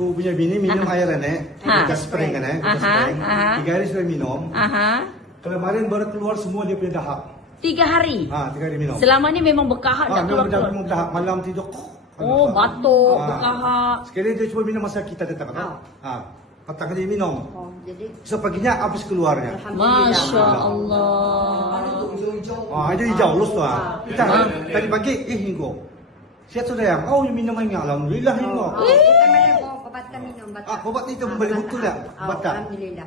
aku punya bini minum air gas spring kan gas spring. 3 hari sudah minum. Kemarin baru keluar semua dia punya dahak. 3 hari? 3 hari minum. Selama ni memang berkahak tak keluar-keluar? Memang dahak. Malam tidur. Oh, batuk, berkahak. Sekali dia cuma minum masa kita datang. Petang dia minum. Jadi So paginya habis keluarnya. Masya Allah. Itu hijau lus tu. Kita tadi pagi hinggo. Sihat sudah yang yang minum ini alhamdulillah hinggo. kita mana obat kami minum. Obat itu beli betul tak? Obat tak? Alhamdulillah.